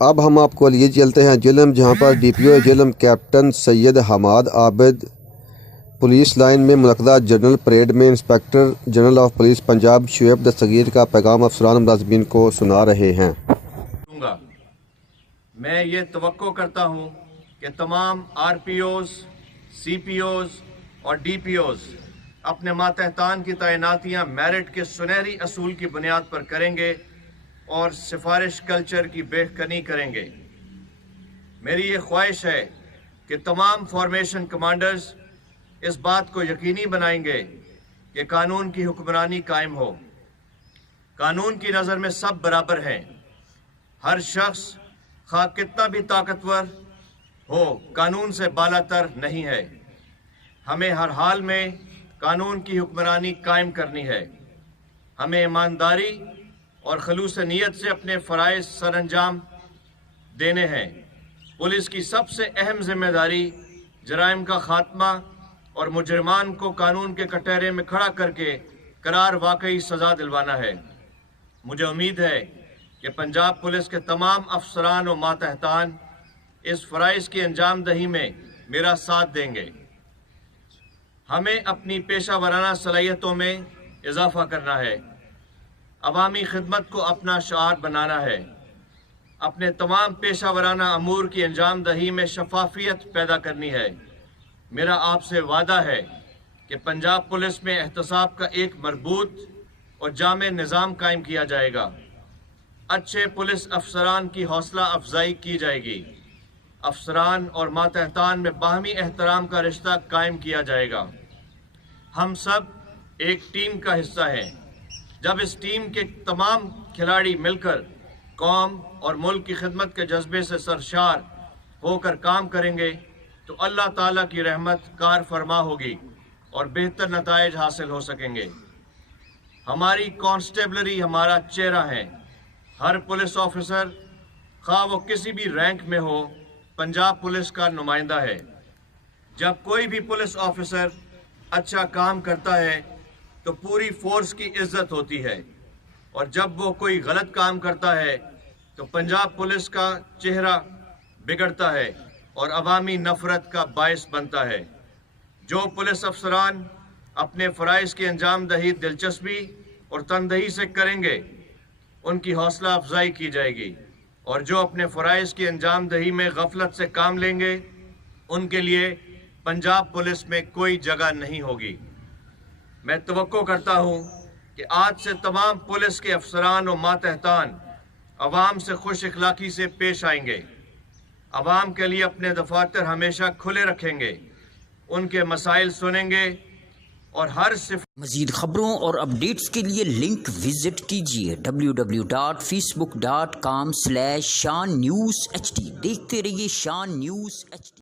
اب ہم آپ کو لیے چلتے ہیں جہلم، جہاں پر D P O Jhelum captain Syed Hammad Abid police line میں منعقدہ جنرل پریڈ میں inspector general of police Punjab Shoaib Dastgir کا پیغام افسران ملازمین کو سنا رہے ہیں۔ میں یہ توقع کرتا ہوں کہ تمام آر پی اوز، سی پی اوز اور ڈی پی اوز اپنے ماتحتان کی تعیناتیاں میرٹ کے سنہری اصول کی بنیاد پر کریں گے اور سفارش کلچر کی بہتری کریں گے۔ میری یہ خواہش ہے کہ تمام فارمیشن کمانڈرز اس بات کو یقینی بنائیں گے کہ قانون کی حکمرانی قائم ہو۔ قانون کی نظر میں سب برابر ہیں۔ ہر شخص خواہ کتنا بھی طاقتور ہو قانون سے بالا تر نہیں ہے۔ ہمیں ہر حال میں قانون کی حکمرانی قائم کرنی ہے۔ ہمیں ایمانداری اور خلوص نیت سے اپنے فرائض سر انجام دینے ہیں۔ پولیس کی سب سے اہم ذمہ داری جرائم کا خاتمہ اور مجرمان کو قانون کے کٹہرے میں کھڑا کر کے قرار واقعی سزا دلوانا ہے۔ مجھے امید ہے کہ پنجاب پولیس کے تمام افسران و ماتحتان اس فرائض کی انجام دہی میں میرا ساتھ دیں گے۔ ہمیں اپنی پیشہ ورانہ صلاحیتوں میں اضافہ کرنا ہے، عوامی خدمت کو اپنا شعار بنانا ہے، اپنے تمام پیشہ ورانہ امور کی انجام دہی میں شفافیت پیدا کرنی ہے۔ میرا آپ سے وعدہ ہے کہ پنجاب پولیس میں احتساب کا ایک مربوط اور جامع نظام قائم کیا جائے گا۔ اچھے پولیس افسران کی حوصلہ افزائی کی جائے گی۔ افسران اور ماتحتان میں باہمی احترام کا رشتہ قائم کیا جائے گا۔ ہم سب ایک ٹیم کا حصہ ہیں۔ جب اس ٹیم کے تمام کھلاڑی مل کر قوم اور ملک کی خدمت کے جذبے سے سرشار ہو کر کام کریں گے تو اللہ تعالیٰ کی رحمت کار فرما ہوگی اور بہتر نتائج حاصل ہو سکیں گے۔ ہماری کانسٹیبلری ہمارا چہرہ ہے۔ ہر پولیس آفیسر خواہ وہ کسی بھی رینک میں ہو پنجاب پولیس کا نمائندہ ہے۔ جب کوئی بھی پولیس آفیسر اچھا کام کرتا ہے تو پوری فورس کی عزت ہوتی ہے، اور جب وہ کوئی غلط کام کرتا ہے تو پنجاب پولیس کا چہرہ بگڑتا ہے اور عوامی نفرت کا باعث بنتا ہے۔ جو پولیس افسران اپنے فرائض کی انجام دہی دلچسپی اور تندہی سے کریں گے ان کی حوصلہ افزائی کی جائے گی، اور جو اپنے فرائض کی انجام دہی میں غفلت سے کام لیں گے ان کے لیے پنجاب پولیس میں کوئی جگہ نہیں ہوگی۔ میں توقع کرتا ہوں کہ آج سے تمام پولیس کے افسران و ماتحتان عوام سے خوش اخلاقی سے پیش آئیں گے، عوام کے لیے اپنے دفاتر ہمیشہ کھلے رکھیں گے، ان کے مسائل سنیں گے اور ہر مزید خبروں اور اپڈیٹس کے لیے لنک وزٹ کیجیے www.facebook.com/shan news hd۔ دیکھتے رہیے شان نیوز HD۔